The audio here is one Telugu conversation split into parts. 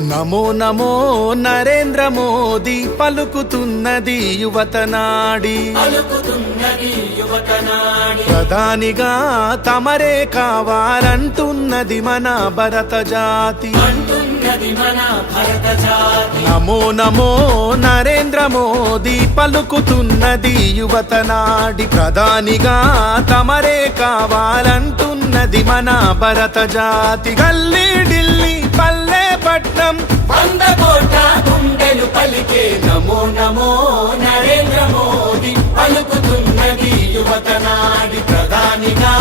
నమో నమో నరేంద్ర మోదీ పలుకుతున్నది యువత నాడి ప్రధానిగా తమరే కావాలంటున్నది మన భరత జాతి. అంటున్నది మన భరత జాతి. నమో నమో నరేంద్ర మోదీ పలుకుతున్నది యువత నాడి ప్రధానిగా తమరే కావాలంటున్నది మన భరత జాతి. గల్లీ ఢిల్లీ పట్నం వంద కోట్ల గుండెలు పలికే నమో నమో నరేంద్ర మోదీ. పలుకుతున్నది యువత నాడి ప్రధానిగా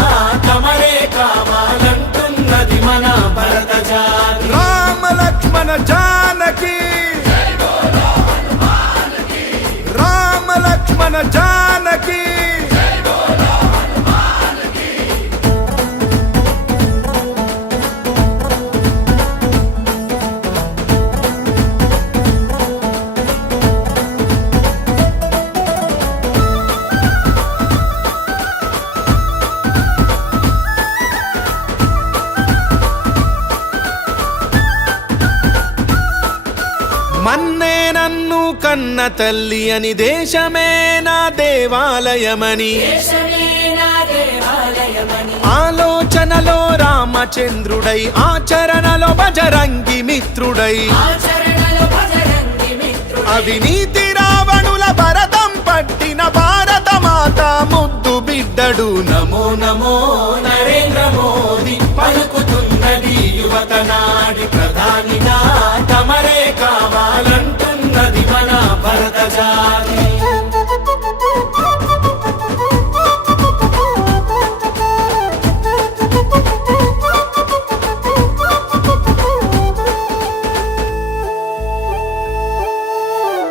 తమరే కావాలంటున్నది మన భరత జాతి రామ లక్ష్మణ జానకి. రామ లక్ష్మణ జానకి. మన్నే నన్ను కన్న తల్లి అని దేశమే నా దేవాలయమని. ఆలోచనలో రామచంద్రుడై ఆచరణలో బజరంగి మిత్రుడై. అవినీతి రావణుల భరతం పట్టిన భారత మాత ముద్దు బిడ్డడు. నమో నమో నరేంద్ర మోదీ పలుకుతున్నది యువత నాడి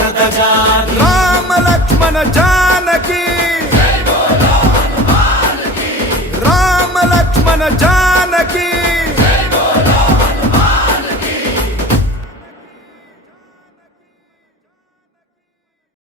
భరత జాతి రామ లక్ష్మణ జానకి. రామ లక్ష్మణ జానకి.